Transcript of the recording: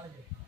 target.